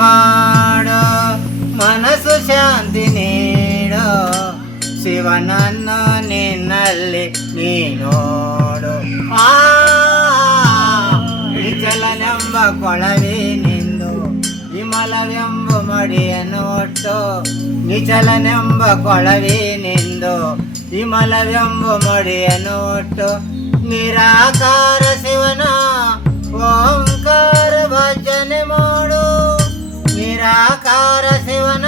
ಮಾಡೋ ಮನಸ್ಸು ಶಾಂತಿ ನೀಡೋ ಶಿವನನ್ನು ನಿನ್ನಲ್ಲಿ ನೀನೋಡು. ನಿಚಲನೆಂಬ ಕೊಳವೆ ನಿಂದು ವಿಮಲವೆಂಬ ಮಡಿಯನ್ನು ಒಟ್ಟು. ನಿಚಲನೆಂಬ ಕೊಳವೆ ನಿಂದು ವಿಮಲವೆಂಬ ಮಡಿಯನ್ನು ಒಟ್ಟು. ನಿರಾಕಾರ ಶಿವನ ಓಂಕಾರ ಭಜನೆ ಮಾಡು. ನಿರಾಕಾರ ಶಿವನ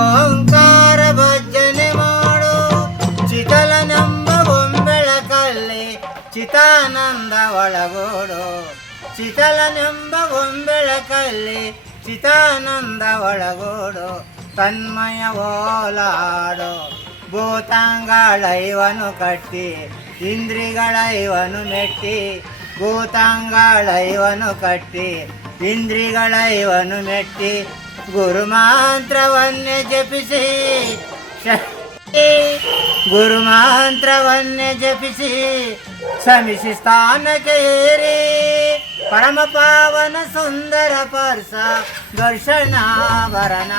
ಓಂಕಾರ ಭಜನೆ ಮಾಡು. ಚಿತಲನೆಂಬ ಗೊಂಬೆಳಕಲ್ಲಿ ಚಿತಾನಂದ ಒಳಗೋಡು. ಚಿತಲನೆಂಬ ಗೊಂಬೆಳಕಲ್ಲಿ ಚಿತಾನಂದ ಒಳಗೋಡು. ತನ್ಮಯ ಓಲಾಡು ಭೂತಾಂಗಳ ಇವನು ಕಟ್ಟಿ ಇಂದ್ರಿಗಳ ಇವನು ಮೆಟ್ಟಿ. ಭೂತಾಂಗಳ ಇವನು ಕಟ್ಟಿ ಇಂದ್ರಿಗಳ ಇವನು ಮೆಟ್ಟಿ. ಗುರುಮಂತ್ರವನ್ನೇ ಜಪಿಸಿ ಗುರುಮಂತ್ರವನ್ನೇ ಜಪಿಸಿ ಶ್ರಮಿಸಿ ಸ್ಥಾನಕ್ಕೆ ಏರಿ. ಪರಮ ಪಾವನ ಸುಂದರ ಪರ್ಸ ದರ್ಶನಾಭರಣ.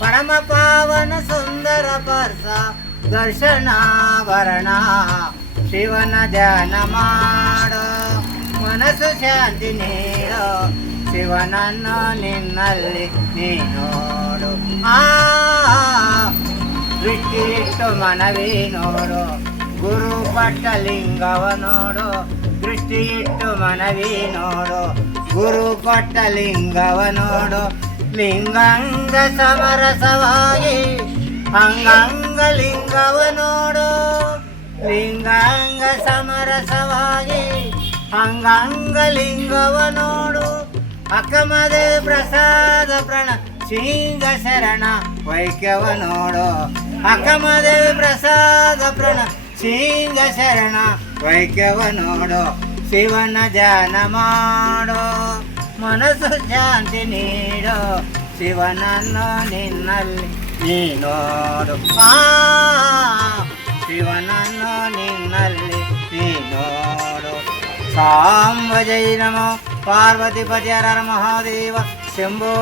ಪರಮ ಪಾವನ ಸುಂದರ ಪರ್ಸ ದರ್ಶನಾಭರಣ. ಶಿವನ ಧ್ಯಾನ ಮಾಡೋ ಮನಸ್ಸು ಶಾಂತಿ ನೀಡೋ ಶಿವನನ್ನು ನಿನ್ನಲ್ಲಿ ನೀನೋಡು. ದೃಷ್ಟಿ ಇಟ್ಟು ಮನವಿ ನೋಡು ಗುರು ಪಟ್ಟ ಲಿಂಗವ ನೋಡು. ದೃಷ್ಟಿ ಇಟ್ಟು ಮನವಿ ನೋಡು ಗುರು ಕೊಟ್ಟ ಲಿಂಗವ ನೋಡು. ಲಿಂಗಾಂಗ ಸಮರಸವಾಗಿ ಅಂಗಾಂಗ ಲಿಂಗವ ನೋಡು. ಲಿಂಗಾಂಗ ಸಮರಸವಾಗಿ ಅಂಗಾಂಗ ಲಿಂಗವ ನೋಡು. ಅಕ್ಕಮದೆ ಪ್ರಸಾದ ಪ್ರಣ ಸಿಂಗ ಶರಣ ವೈಕ್ಯವ ನೋಡು. ಅಕ್ಕಮದೆ ಪ್ರಸಾದ ಪ್ರಣ ಸಿಂಗ ಶರಣ ವೈಕ್ಯವ ನೋಡು. ಶಿವನ ಧ್ಯಾನ ಮಾಡೋ ಮನಸ್ಸು ಶಾಂತಿ ನೀಡೋ ಶಿವನನ್ನು ನಿನ್ನಲ್ಲಿ ನೀನೋಡು. ಶಿವನನ್ನು ನಿನ್ನಲ್ಲಿ ನೀನೋಡು. ಸಾಂಬ ಜೈ ನಮೋ ಪಾರ್ವತಿ ಪತಿ ಹರ ಮಹಾದೇವ ಶಂಭೋ.